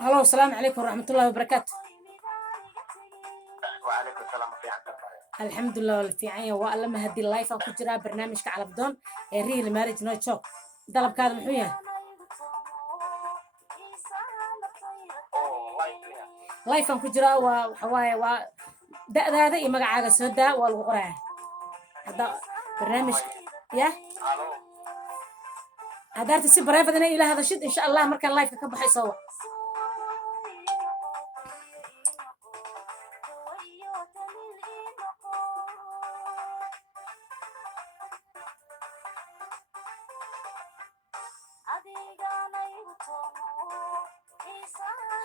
هلا والسلام عليكم ورحمة الله وبركاته. وعليكم السلام في عندك. الحمد لله في عيني والله ما هدي اللايف أو كجرا برنامج على بدون ريل مارج نو تشوك طلب كذا محوية لايف أو كجرا وحواي ده هذا إيه مقعد سودا والغراه هذا برنامج يا هذا تسيب بريفة إلى هذا شد إن شاء الله مركان لايف كبح يسوى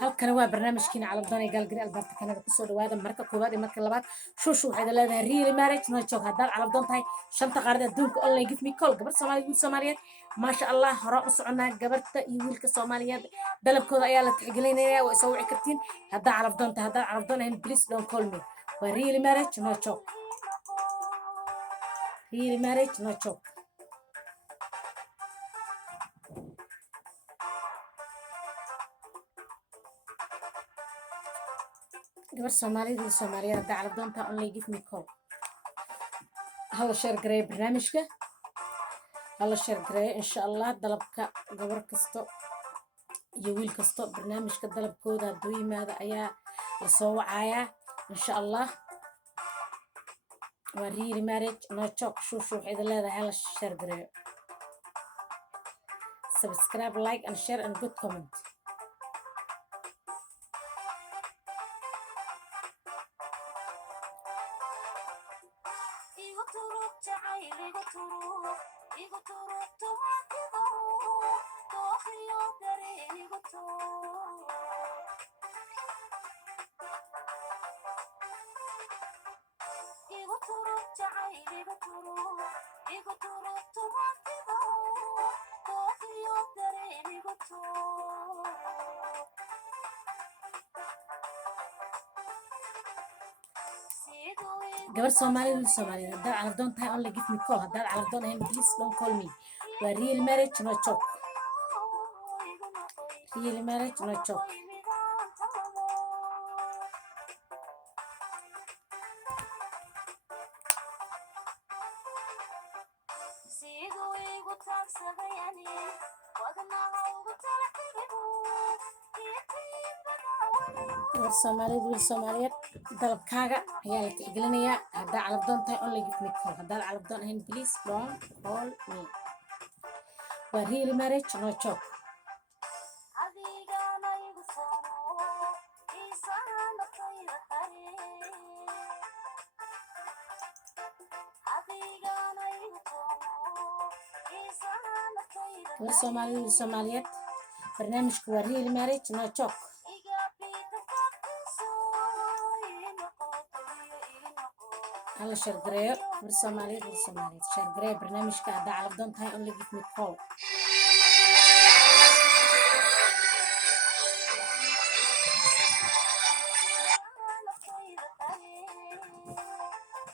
halkan waa barnaamijkiina calabdoonay gaalgari albaarta kanada kusoo dhawaada marka koowaad iyo marka labaad shushu waxay leedahay real marriage no joke haddaad calabdoon tahay shanta qaarad adduunka online give me call gabar soomaaliyeed wiil soomaaliyeed maasha allah hore u soconaa gabarta iyo wiilka soomaaliyeed dalabkooda ayaa la tixgelinayaa waa soo wici kartiin haddaa calabdoon tahay haddaad calabdoon ahayn please don't call me waa real marriage no joke real marriage no joke gabar soomaaliyeed haddaa calabdoon tahay online give me call هلا شير قري برنامجك هلا شير قري إن شاء الله دلبك قبر كستو يويل كستو برنامجك دلب كودا دوي ماذا أيا يسوى عايا إن شاء الله وريري مارج نوتشوك شو إذا لا هلا شير قري سبسكرايب لايك and share and good comment gabar Soomaaliyeed haddaad calabdoon tahay only give me call haddaad calabdoon ahayn please don't call me waa real marriage no joke real marriage no joke Soomaaliyeed dalabkaaga ayaa la tixgelinayaa haddaa calabdoon tahay only give me call haddaad calabdoon ahayn please don't call me waa real marriage no joke gabar Soomaaliyeed barnaamijku waa real marriage no joke هلا شرقرية بالصومالية شرقرية برنامج كعدة على بدون هاي only give me call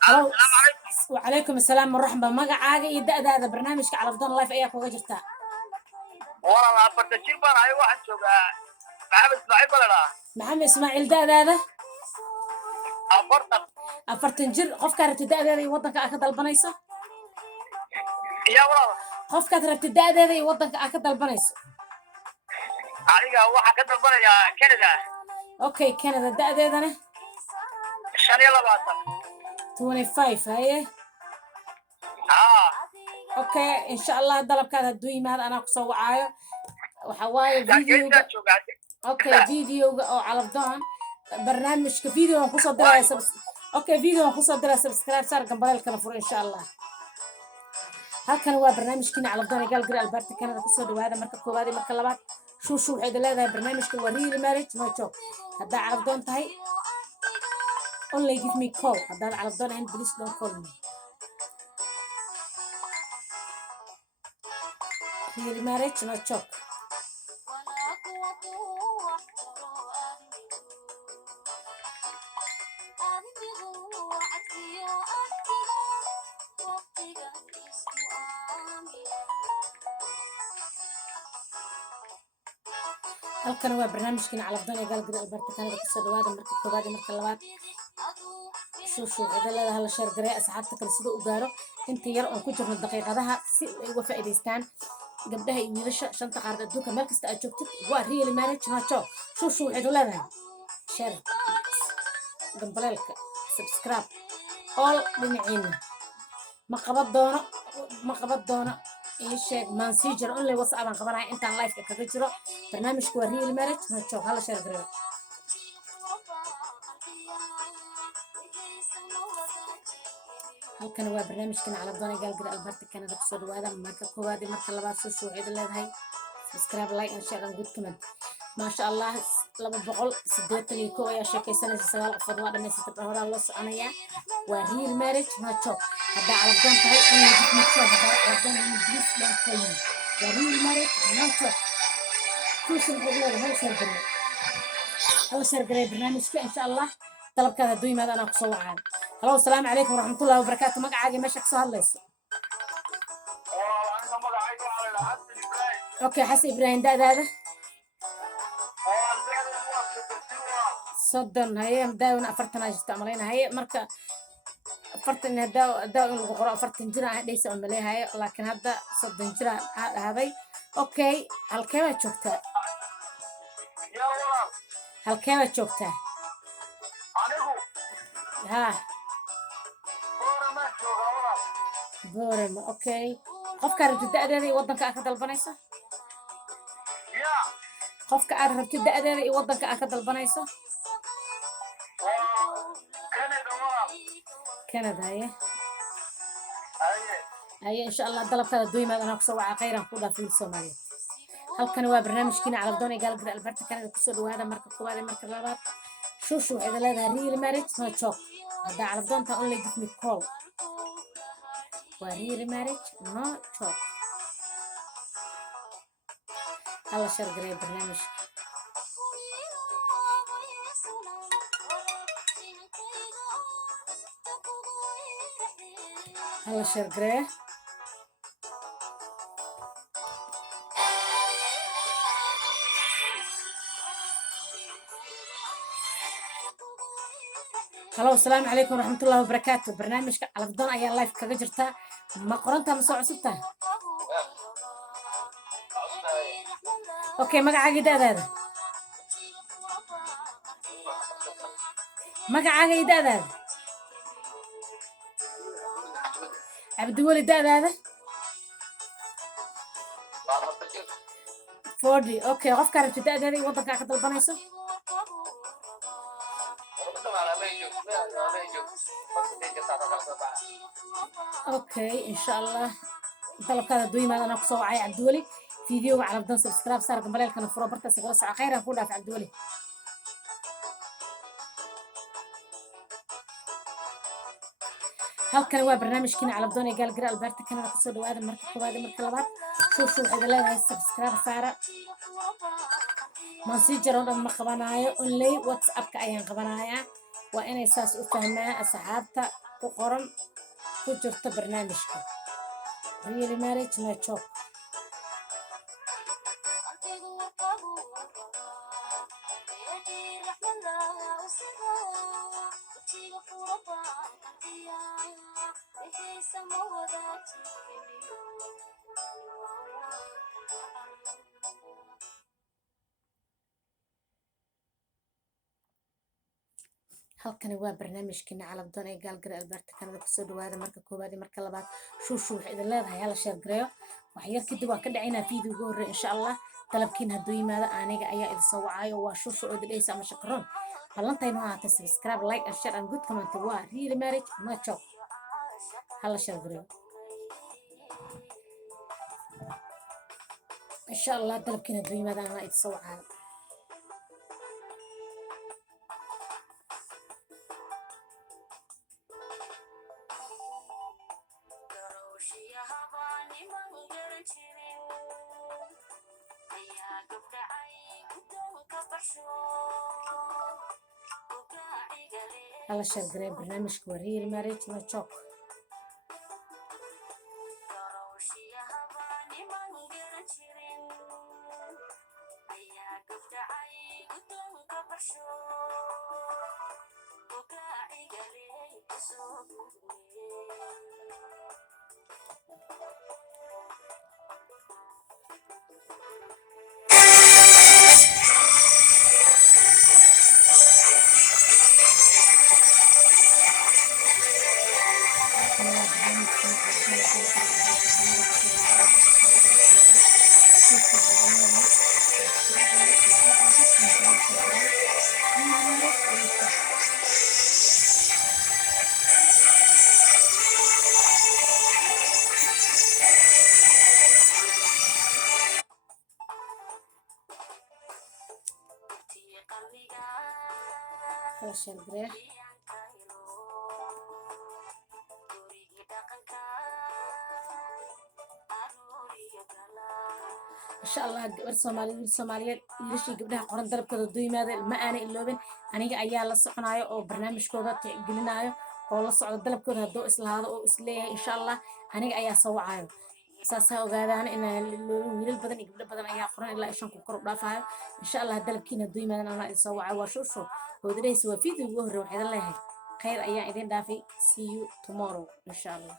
السلام عليكم. وعليكم السلام ورحمة مقع عاقي يدأ هذا برنامج على بدون لايف أياك وجرتها والله أفرت الشربان هاي واحد شوق محمد إسماعيل ولا لا محمد إسماعيل دأ هذا أفرت جر قف كانت دأ هذا يوضنك أكد البنيسة يا والله قف كانت دأ هذا يوضنك أكد البنيسة عليك واحد كتب بنا يا كندا أوكي كندا دأ هذا أنا شان يلا باطل 25 هاي أوكي إن شاء الله دلب كذا دوي ما هذا أنا قصوا عايا وحواي فيديو أوكي فيديو أو على بدون برنامج كفيديو نقصه دراسة أوكي فيديو نقصه دراسة سبسكرايب صار قبل الكنفور إن شاء الله هالكن هو برنامج كنا على بدون قال قرأ البرت كنا قصة وهذا مركب كوبادي مركب لبات شو عيد هذا برنامج كوريلي مارج ما تشوف هذا على بدون تهي only give me call هذا على بدون عند please don't call me real marriage no joke halkan waa barnaamijkina calafdan ee galgala alberta kanada kusoo dhawaada marka koowaad iyo marka labaad shushu waxay leedahay la sheer garay asxaabta kale sida u gaaro inta yar oo ku jirno daqiiqadaha si ay uga faa'iidaystaan gabdhaha iyo wiilasha shanta qaarad adduunka meel kasta aad joogtid waa real marriage macho shushu waxay leedahay sheer gambaleelka subscribe all dhinaciina ma qaban doono ii sheeg messenger only whatsapp aan qabanaya intaan live kaga jiro barnaamijku waa real marriage macho hala sheer garay halkan waa barnaamijkana calafdan ee galgala alberta kanada kusoo dhawaada marka koowaad iyo marka labaad shushu waxay leedahay subscribe like and share and good comment maasha allah 281 ayaa sheekaysanaysa 9 qofood waa dhamaysatay horaa loo soconayaa waa real marriage macho hadda calafdan tahay in la dib macho hadda calafdan in English loo fahmo waa real marriage macho shushu waxay leedahay hal sheer garay barnaamijka insha allah talabkaada hadduu yimaado anaa kusoo wacaan halo asalaamu calaykum waraxmatullahi wabarakaatu magacaaga meesha kasoo hadlayso okay xasan ibraahim da'daada soddon haye daawna 40 jirta malayna haye marka 40 daaw in lagu qoro 40 jir ah dhaysa umaleeyahay laakiin hadda 30 jir ah dhahday okay halkee baad joogtaa ha boorama okay qofka aad rabtid da'deeda iyo waddanka aad ka dalbanayso qofka aad rabtid da'deeda iyo waddanka aad ka dalbanayso Canada haye insha allah dalabkaada hadduu yimaado anaa kusoo wacaa khayran ku dhaafin Soomaaliyeed halkan waa barnaamijkiina calafdan ee galgala alberta kanada kusoo dhawaada marka koowaad iyo marka labaad shushu waxay leedahay real marriage no joke hadda calafdanta only give me call waa real marriage no joke hala sheer garay barnaamijka hala sheer garay halo asalaamu calaykum waraxmatullahi wabarakaatu barnaamijka calafdan ayaa live kaga jirta ma qorantaa ma soo cusubtaa okay magacaaga da'daada cabdiweli da'daada 40 okay qofka rabtid da'deeda iyo waddanka ka dalbanayso okay insha allah dalabkaada hadduu yimaado anaa kusoo wacay cabdiweli fiidiyoga calafdan subscribe saar gambaleelkana furo bartaas igala soco khayran ku dhaaf cabdiweli halkan waa barnaamijkiina calafdan ee galgala alberta kanada kusoo dhawaada marka koowaad iyo marka labaad shushu waxay leedahay subscribe saara messenger oo dhan ma qabanaayo only whatsappka ayaan qabanayaa waa inay saas u fahmaan asxaabta ku qoran ku jirta barnaamijka real marriage no joke halkani waa barnaamijkiina calafdan ee galgala alberta kanada kusoo dhawaada marka koowaad iyo marka labaad shushu waxay leedahay hala sheer gareeyo waxyar kadib waa ka dhacaynaa fiideo ugu horreeya insha allah dalabkiina hadduu yimaado aniga ayaa idin soo wacayo waa shushu oo idhaysa ama shakaroon ballantaynu ahaatay subscribe like and share and good comment waa real marriage no joke hala sheer gareeyo insha allah dalabkiina hadduu yimaado anaa idin soo wacayo hala sheer garay barnaamijka waa real marriage no joke فاشل بريح إن شاء الله قبل Soomaaliyeed wiilashii gabdhaha qoran dalabkooda duuyimaada ma aanay iloobin aniga ayaa la soconayo oo barnaamijkooda tixgelinayo oo la socdo dalabkooda hadduu islaado oo isleeyahay insha allah aniga ayaa soo wacayo saasaa ogaadaan inaan la iloobin wiilal badan iyo gabdho badan ayaa qoran ilaa ishan ku kor u dhaafayo insha allah dalabkiina duuyimaadana anaa idin soo wacayo waa shusho hoodanaysa waa video ugu horreeya waxaa idin leeyahay khayr ayaan idin dhaafay see you tomorrow insha allah